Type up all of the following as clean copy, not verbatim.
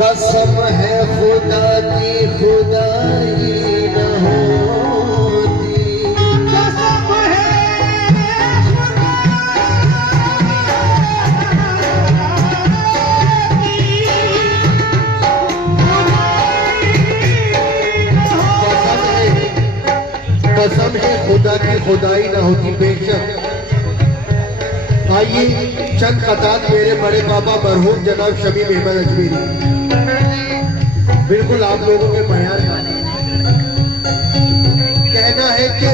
कसम है खुदा की खुदाई न होती, कसम है खुदा की खुदाई न होती। बेशक आइए चंद खतात मेरे बड़े पापा मरहूम जनाब शमीम अहमद अजमेरी बिल्कुल आप लोगों के बयान का कहना है कि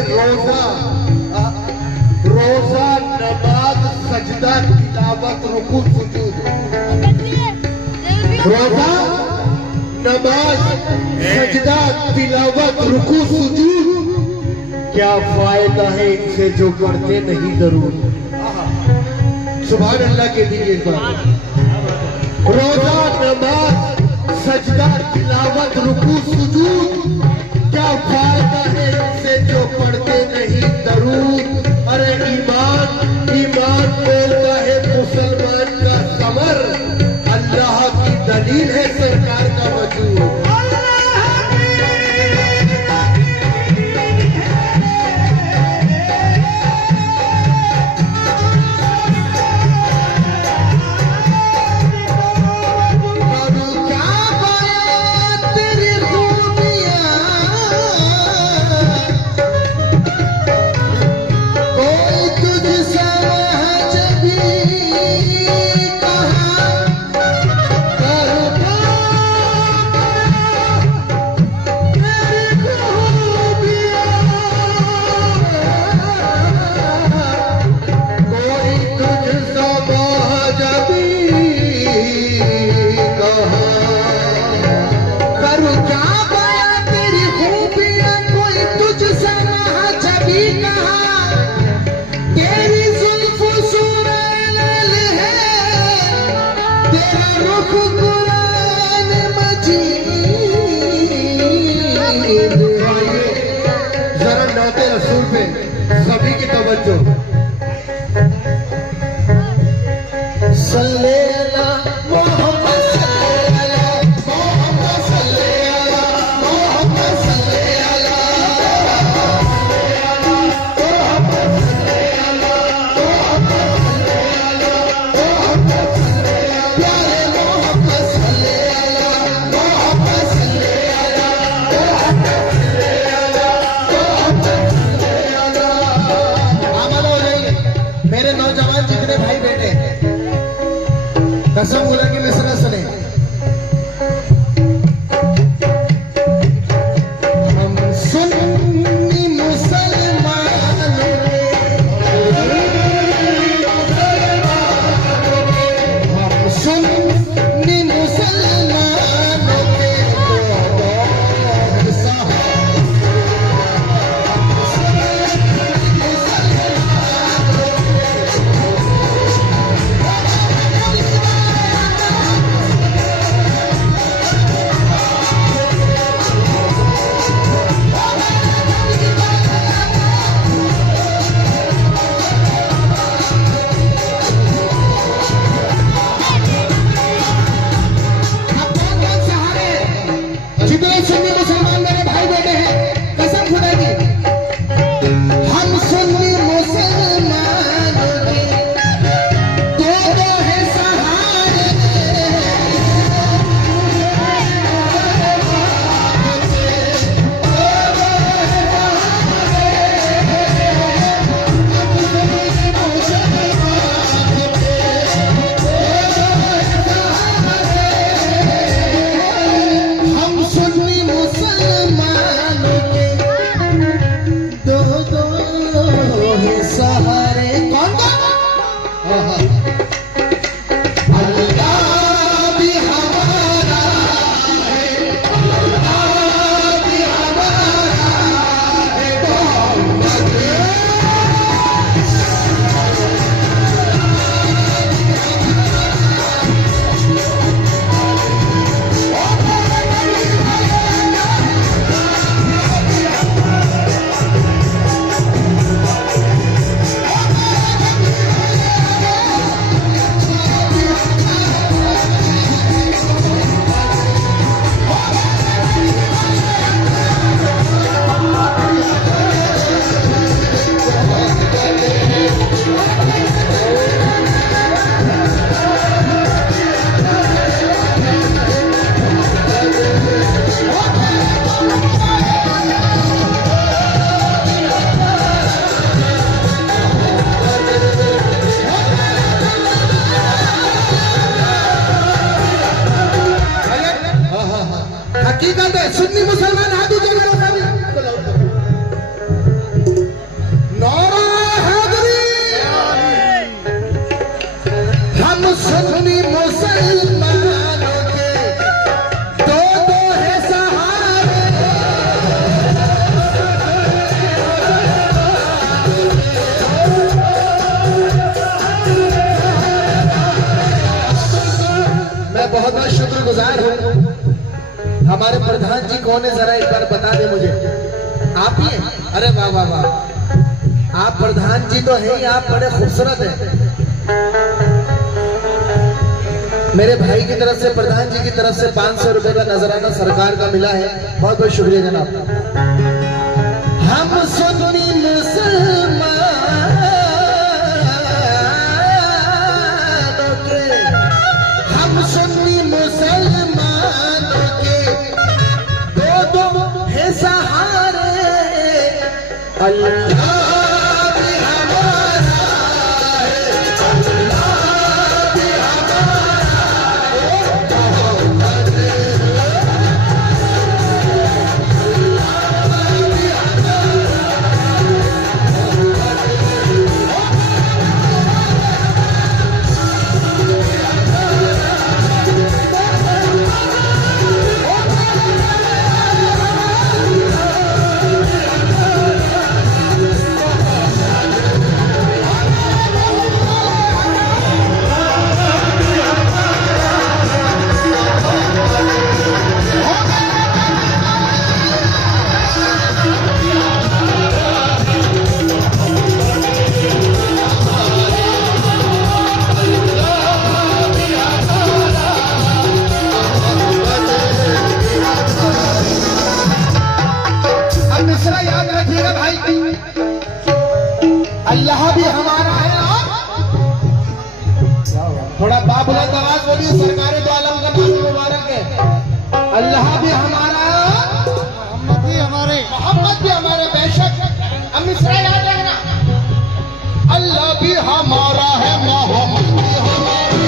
रोजा नमाज सजदा तिलावत रुकू सुजूद, रोजा नमाज सजदा तिलावत रुकू सुजूद, क्या फायदा है इनसे जो पढ़ते नहीं जरूर। सुभान अल्लाह के दिए रोजा नमाज सजदा तिलावत रुकू सुजूद, क्या फायदा है इनसे जो पढ़ते नहीं दरूद। अरे ईमान बोलता है मुसलमान का कमर, अल्लाह की दलील है सरकार का वजूद। रसूल पे सभी की तवज्जो। सल्ले अला मोहम्मद सल्ले अला मोहम्मद सल्ले अला मोहम्मद सल्ले अला मोहम्मद सल्ले अला मोहम्मद सल्ले अला प्यारे मोहम्मद सल्ले अला मोहम्मद सल्ले अला मोहम्मद सल्ले अला। मेरे नौजवान जितने भाई बेटे कसम खुदा की मिसरा सुने। हम सुन्नी मुसलमान हम सुन्नी मुसलमानों के मैं बहुत बहुत शुक्रगुजार हूँ। हमारे प्रधान जी कौन है, जरा एक बार बता दे मुझे। आप ही हैं? अरे वाह वाह वाह, आप प्रधान जी तो हैं ही, आप बड़े खूबसूरत हैं। मेरे भाई की तरफ से, प्रधान जी की तरफ से 500 रुपए का नजराना सरकार का मिला है। बहुत बहुत शुक्रिया जनाब। हम सुन्नी मुसलमान सुन्नी मुसलमानों के दो है सहारे, अल्लाह भी हमारा है, अल्लाह भी अल्लाह भी हमारा है। और थोड़ा बाबुलंद आवाज बोलिए, सरकारे दो आलम का नाम मुबारक है। अल्लाह भी हमारा है, मोहम्मद भी हमारे, मोहम्मद भी हमारे। बेशक हम मिसरा याद रखना, अल्लाह भी हमारा है, मोहम्मद भी हमारा है।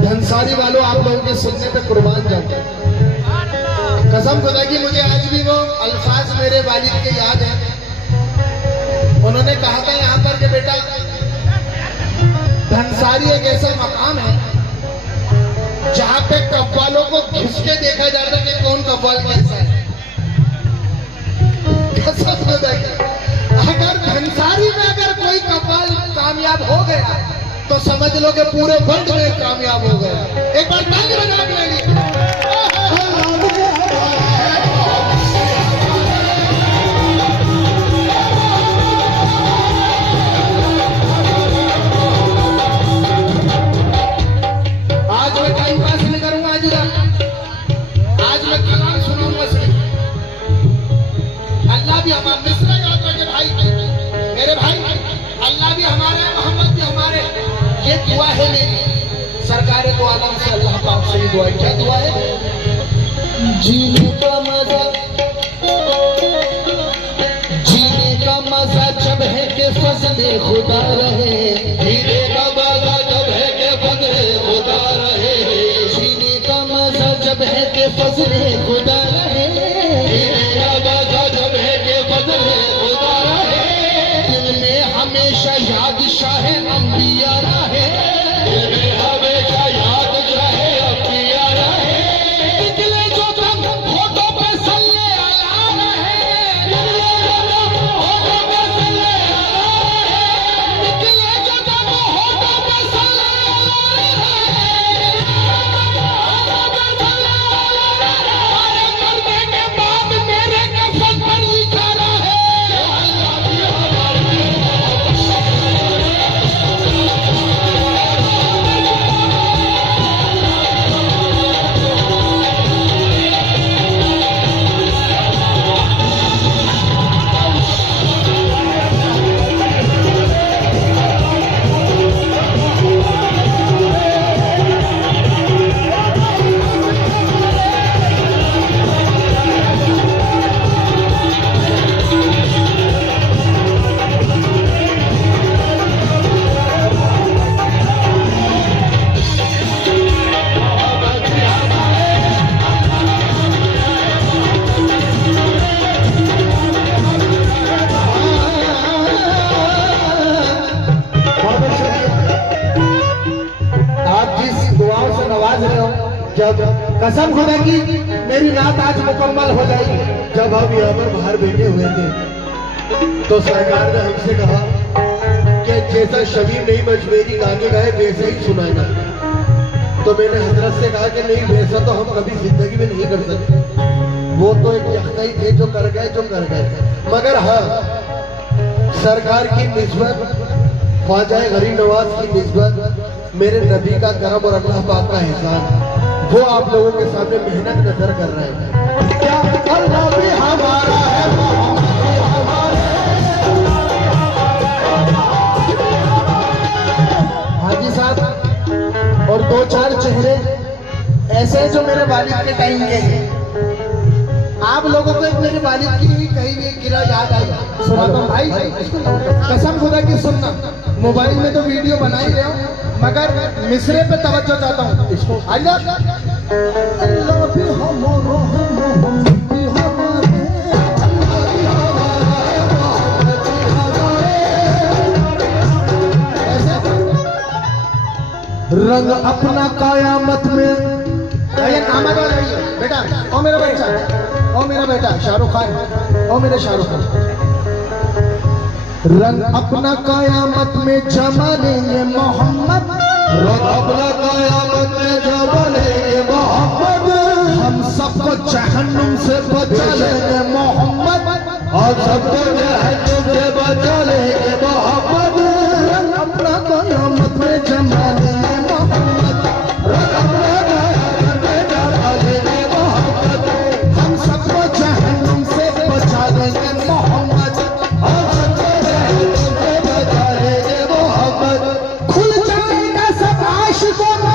धनसारी वालों, आप लोगों के सुनने पे कुर्बान जाऊंगा। कसम खुदा की मुझे आज भी वो अल्फाज मेरे वालिद के याद है। उन्होंने कहा था यहाँ पर कि बेटा, धनसारी एक ऐसा मकाम है जहाँ पे कव्वालों को घिस के देखा जाता है कि कौन कव्वाल कैसा है। कसम खुदा की, अगर धनसारी में अगर कोई कव्वाल कामयाब हो गया तो समझ लो कि पूरे वर्ल्ड में कामयाब हो गया। एक बार ताली बजा के ले आज मैं टाइम पास नहीं करूंगा। आज मैं कलाम सुनाऊंगा सिर्फ। अल्लाह भी हमारा, मिसरा याद रखे भाई, मेरे भाई, अल्लाह भी हमारे, मोहम्मद भी हमारे। ये दुआ है मेरी सरकारे दो आलम से अल्लाह पाक सही दुआ है। क्या दुआ है? जीने का मजा, जीने का मजा जब है कि फजले खुदा रहे, जीने का मजा जब है कि फजले खुदा रहे, जीने का मजा जब है कि फजले खुदा रहे, जीने का मजा जब है कि फजले खुदा रहे, दिल में हमेशा याद शाह अंबिया रहे, दिल में हमेशा याद शाह अंबिया रहे, निकले जो दम होठों पे सल्ले अला रहे, निकले जो दम होठों पे सल्ले अला रहे, निकले जो दम होठों पे सल्ले अला रहे, होठों पे सल्ले अला रहे, अरे मरने के बाद मेरे कफन पर लिखा रहे, अल्लाह की हमारी आप जिस दुआओं से नवाज रहे हो, जब कसम खुदा की मेरी नात आज मुकम्मल हो जाएगी। जब हम यहाँ पर बाहर बैठे हुए थे तो सरकार ने हमसे कहा कि जैसा शबीर नहीं मजमेरी गा के गाए वैसे ही सुनाना। तो मैंने हजरत से कहा कि नहीं, वैसा तो हम कभी जिंदगी में नहीं कर सकते, वो तो एक यख्ता ही थे जो कर गए। मगर हाँ, सरकार की निस्बत, ख्वाजा गरीब नवाज की निस्बत, मेरे नबी का करम और अल्लाह पाक का एहसान, वो आप लोगों के सामने मेहनत नजर कर रहे हैं। क्या अल्लाह भी हमारा है, मोहम्मद भी हमारा है। हाजी साहब और दो चार चेहरे ऐसे हैं जो मेरे वालिद के टाइम के हैं। आप लोगों को एक मेरे वालिद की कहीं भी गिरा याद आई, सुनाता हूं भाई, कसम खुदा की सुनना। मोबाइल में तो वीडियो बना ही रहे हो, मगर मिसरे पे तवज्जो चाहता हूँ। इसको अल्लाह भी हमारा है, मोहम्मद भी हमारा है, अल्लाह भी हमारा है, मोहम्मद भी हमारा है। ऐसे रंग अपना कयामत में, ये नामा का बेटा, ओ मेरा बच्चा, ओ मेरा बेटा शाहरुख खान, ओ मेरे शाहरुख खान, रंग अपना कयामत में जमा लेंगे मोहम्मद, रंग अपना कयामत में जमा लेंगे मोहम्मद, हम सबको जहन्नुम से बचा लेंगे मोहम्मद, और सबको जहन्नुम से बचा लेंगे मोहम्मद, रंग अपना कयामत में जमा लेंगे मोहम्मद, रंग अपना कयामत में जमा लेंगे मोहम्मद, हम सबको जहन्नुम से बचा लेंगे मोहम्मद, और सबको जहन्नुम से बचा लेंगे मोहम्मद। खुल जाएगा सब आशिकों का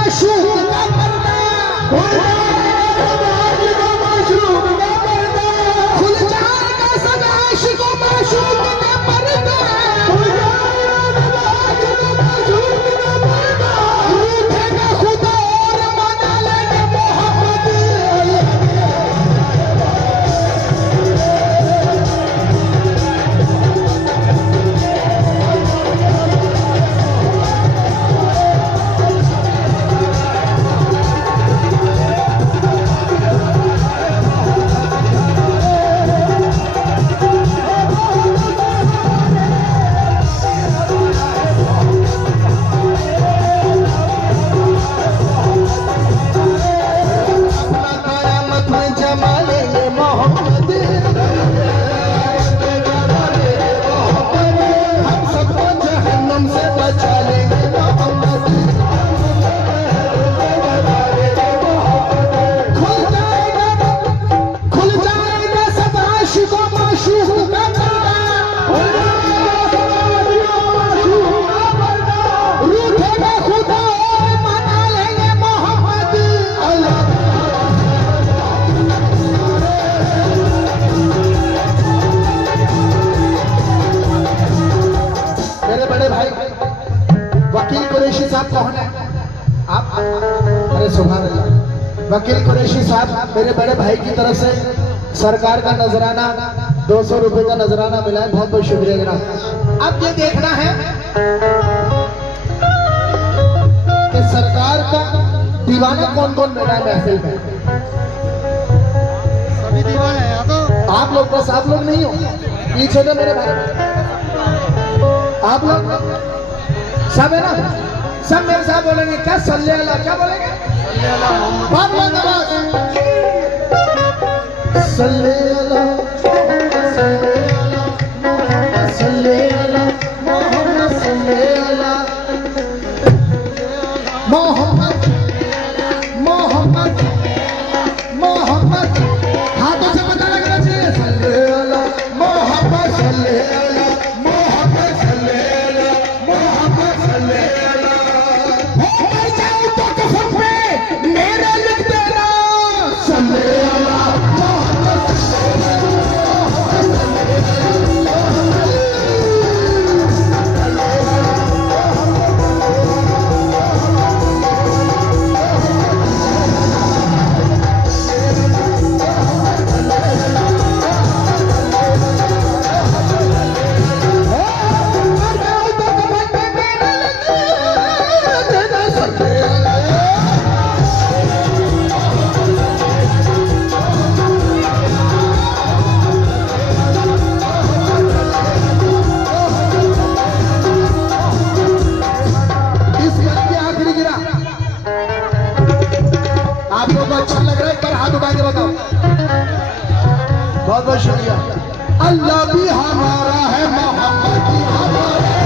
अरे सुभान अल्लाह। वकील कुरैशी साहब, मेरे बड़े भाई की तरफ से सरकार का नजराना 200 रुपए का नजराना मिला है, बहुत बहुत शुक्रिया जनाब। अब ये देखना है कि सरकार का दीवाना कौन कौन बैठा है महफिल में। सभी दीवाने हैं यहाँ तो। आप लोग, बस आप लोग नहीं हो, पीछे तो मेरे भाई आप लोग सब है ना, सब मेरे साथ बोलेंगे क्या? सल्ले अल्लाह, क्या बोलेंगे? बहुत बहुत धन्यवाद। सल्ले अल्लाह, सल्ले अल्लाह, मोहम्मद सल्ले अल्लाह, मोहम्मद मोहम्मद मोहम्मद। हाथों से पता लगना चाहिए। सल्ले अल्लाह, मोहम्मद सल्ले अल्लाह, मोहम्मद सल्ले अल्लाह, मोहम्मद सल्ले अल्लाह। मर जाऊं तो कफन में मेरे लिख देना। सल्ले अल्लाह, मोहम्मद सल्ले बहुत बहुत शुक्रिया। अल्लाह भी हमारा है, मोहम्मद भी हमारा है।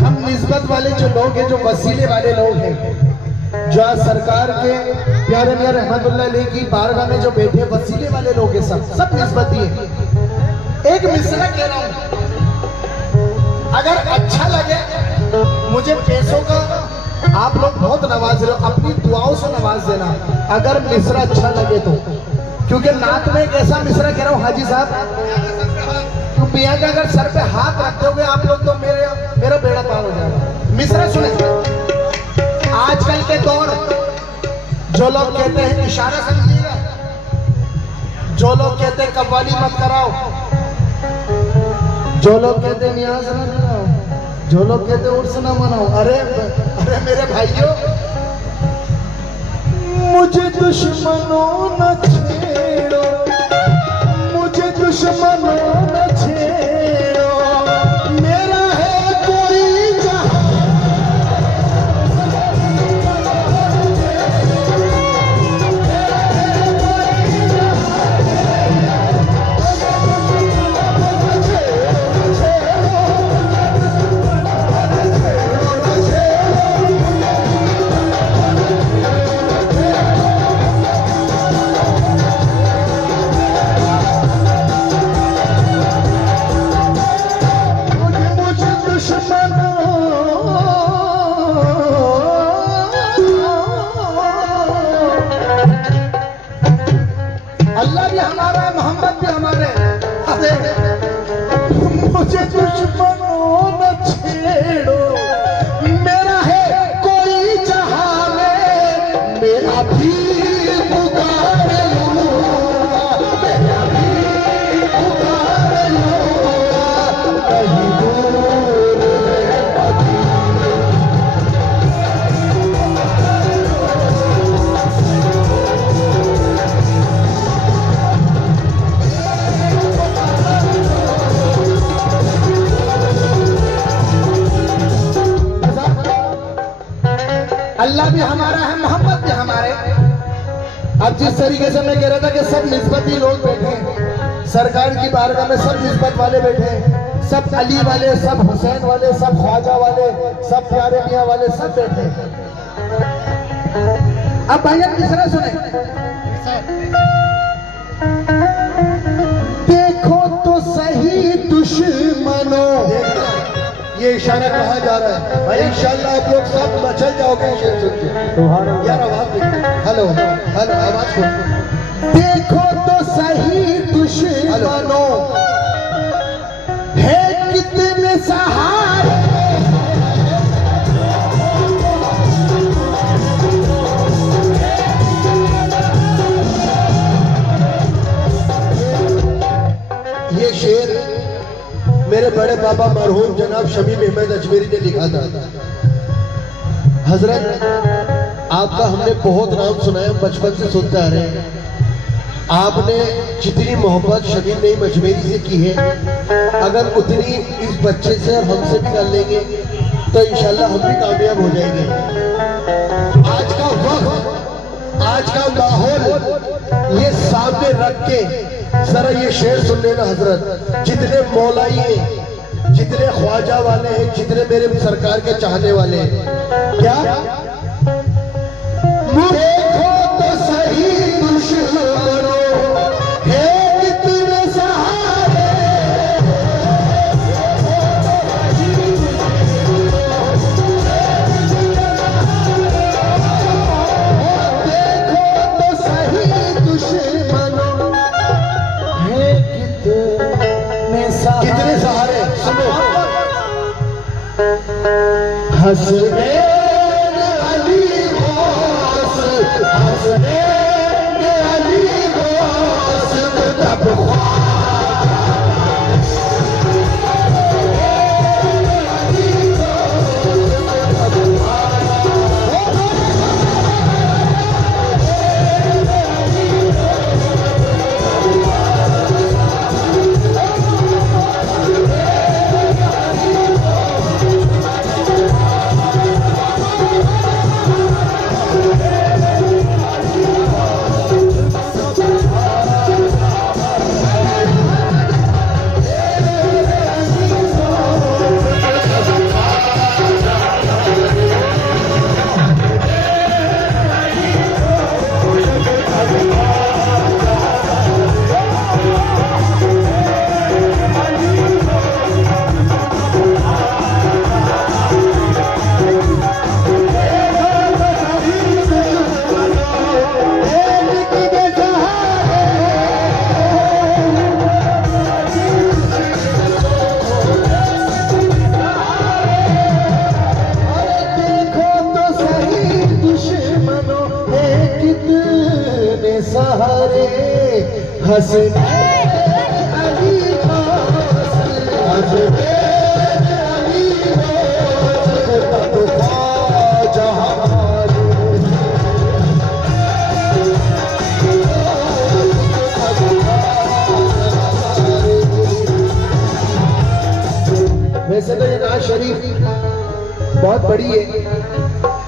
हम निस्बत वाले जो लोग हैं, जो वसीले वाले लोग हैं, जो आज सरकार के प्यारे मियां रहमतुल्लाह अलैह की बारगाह में जो बैठे वसीले वाले लोग हैं, सब निस्बत दिए। एक मिसरा कह रहा हूं, अगर अच्छा लगे, मुझे पैसों का आप लोग बहुत नवाज रहे हो, अपनी दुआओं से नवाज देना अगर मिसरा अच्छा लगे तो। क्योंकि नात में एक ऐसा मिसरा कह रहा हूँ हाजी साहब, तो मियाँ के अगर सर पे हाथ रखते होगे आप लोग तो मेरा बेड़ा पार हो जाएगा। मिसरा सुने। आजकल के दौर जो लोग कहते हैं, इशारा समझिएगा, जो लोग कहते हैं कव्वाली मत कराओ, जो लोग कहते हैं नियाज ना कराओ, जो लोग कहते हैं उर्स ना मनाओ, अरे मेरे भाइयों, मुझे दुश्मनों न छेड़ो, मुझे दुश्मनों न छेड़ो, मेरा है कोई जहां। अल्लाह भी हमारा है, मोहम्मद भी हमारे। अरे मुझे दुश्मनों न छेड़ो, मेरा है कोई जहां में, मेरा भी पुकार लूंगा, मेरा भी पुकार लूंगा, कहीं दूर है मदीना। अल्लाह भी हमारा है, मोहम्मद भी हमारे। अब जिस तरीके से मैं कह रहा था कि सब निस्बती लोग बैठे हैं सरकार की बारगाह में, सब निस्बत वाले बैठे हैं, सब अली वाले, सब हुसैन वाले, सब ख्वाजा वाले, सब प्यारे मियाँ वाले, सब बैठे हैं। अब भैया तीसरा सुने। देखो तो सही दुश्मनों, ये ये इशारा कहा जा रहा है भाई, इंशाल्लाह आप लोग सब मचल जाओगे शेर सुन के। यार आवाज देखो, हेलो हेलो आवाज सुन। देखो तो सही दुश्मनों है कितने सहारे, ये शेर मेरे बड़े पापा मरहूम जनाब शमीम अहमद अजमेरी ने लिखा था। हजरत आपका हमने बहुत नाम सुना है, बचपन से सुनते आ रहे हैं। आपने जितनी मोहब्बत शमीम नईम अजमेरी से की है, अगर उतनी इस बच्चे से और हमसे भी कर लेंगे तो इंशाल्लाह हम भी कामयाब हो जाएंगे। आज का वक्त, आज का माहौल ये सामने रख के जरा ये शेर सुन लेना हजरत। जितने मौलाई हैं, जितने ख्वाजा वाले हैं, जितने मेरे सरकार के चाहने वाले हैं, क्या देखो तो सही दुश्मनों है कितने सहारे, देखो तो सही दुश्मनों है कितने सहारे। सुनो, हसनैन अली गौस, हसनैन अली गौस तब सहारे, हसनैन अली गौस, हसनैन अली गौस तब ख्वाजा हमारे। वैसे तो ये नाज शरीफ बहुत बड़ी है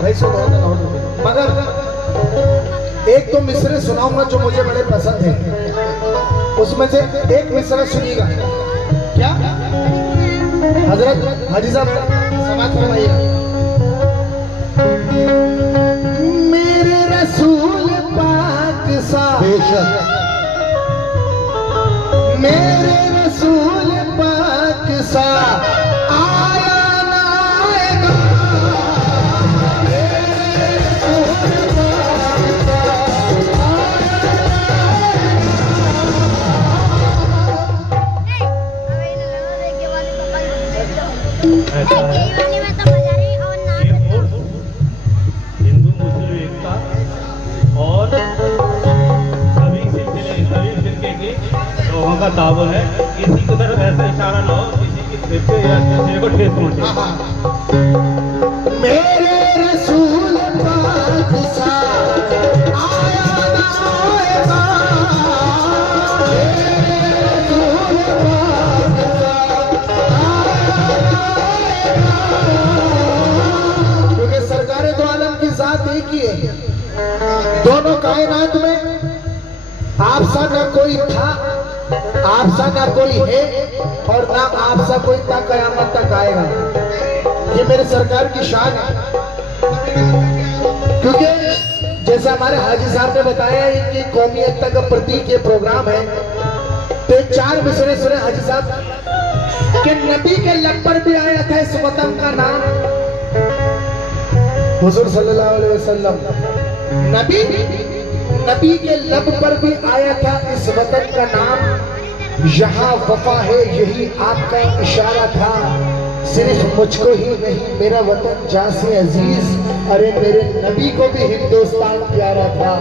वैसे बहुत, मगर एक तो मिसरे सुनाऊंगा जो मुझे बड़े पसंद है। उसमें से एक मिसरा सुनिएगा। क्या हजरत हाजी साहब समाज फरमाइए। मेरे रसूल पाक सा, बेशक मेरे रसूल पाक सा आया ना आएगा, ऐसा है ये कोर्स हिंदू मुस्लिम एकता और सभी सिलसिले सभी फिरके के लोगों का ताबन है। किसी की तरफ ऐसा इशारा ना हो किसी की फिरके या सिलसिले को ठेस पहुंचे। मेरे रसूल पाक सा आया ना आएगा, मेरे रसूल पाक सा आया ना आएगा। क्योंकि सरकार दो आलम की जात एक ही है। दोनों कायनात में आपसा ना कोई था, आपसा ना कोई है और ना आपसा कोई ता कयामत तक आएगा। ये मेरे सरकार की शान है। क्योंकि जैसे हमारे हाजी साहब ने बताया कि कौमी एकता का प्रतीक ये प्रोग्राम है, तो 4 मिसरे सुने हाजी साहब। कि नबी के लब पर भी आया था इस वतन का नाम। हुजूर सल्लल्लाहु अलैहि वसल्लम नबी के लब पर भी आया था इस वतन का नाम। यहाँ वफा है यही आपका इशारा था। सिर्फ मुझको ही नहीं मेरा वतन जासे अजीज, अरे मेरे नबी को भी हिंदुस्तान प्यारा था।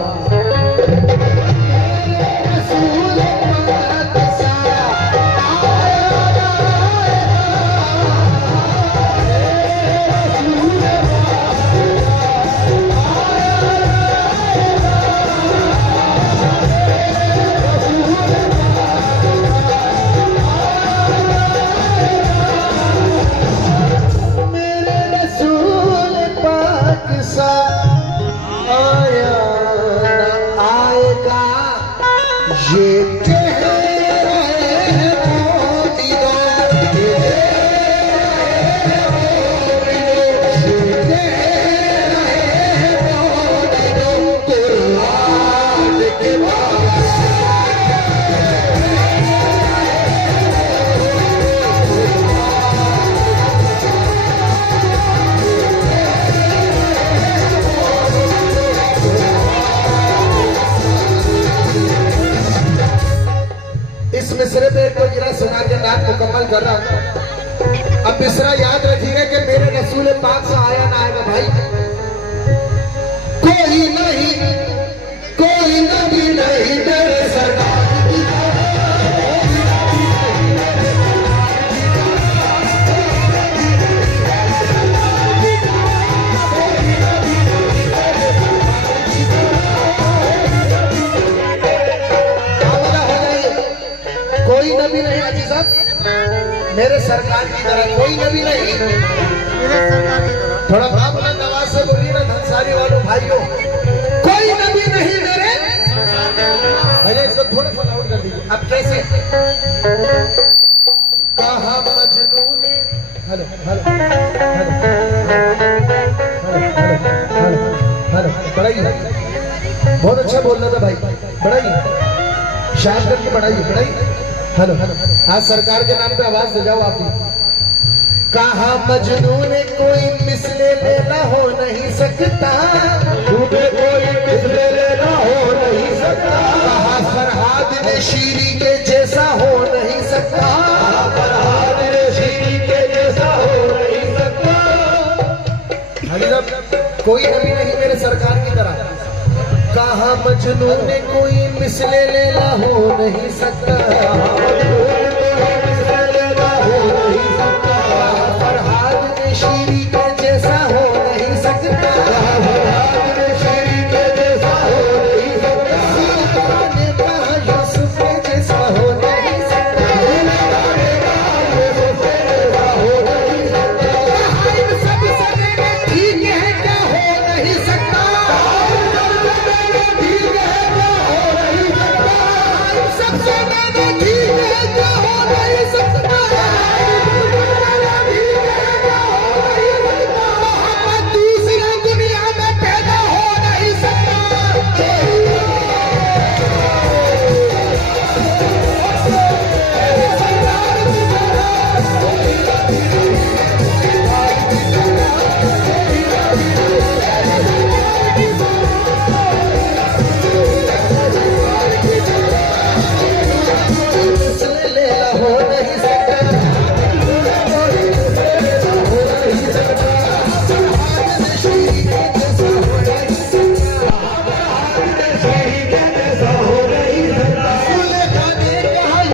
मिसरे पे एक गिरा सुना के नात मुकम्मल कर रहा हूं। अब मिसरा याद रखिएगा कि मेरे रसूल पाक से आया ना आएगा भाई। कोई नबी नहीं मेरे सरकार की। कोई नबी नहीं हाजी साहब मेरे सरकार की तरह, कोई नबी नहीं। थोड़ा भाव बुलंद आवाज से बोलिए ना धनसारी वालों भाइयों, कोई नबी नहीं मेरे। पहले इसको थोड़ा सा लाउड कर दीजिए। अब कैसे कहा मजनू ने, हेलो हेलो हेलो हेलो, बढ़ाइए, बहुत अच्छा बोल रहा था भाई, बढ़ाइए, शायद करके बढ़ाइए। हेलो, आज सरकार के नाम पे आवाज दे जाओ आप भी। कहा मजनू ने कोई मिसले लेना हो नहीं सकता, तुम्हें कोई मिसले लेना हो नहीं सकता। कहा फरहाद ने शीरी के जैसा हो नहीं सकता, फरहाद ने शीरी के जैसा हो नहीं सकता। कोई नबी नहीं मेरे सरकार की तरह। कहा मजनू ने कोई मिसले लेना हो नहीं सकता।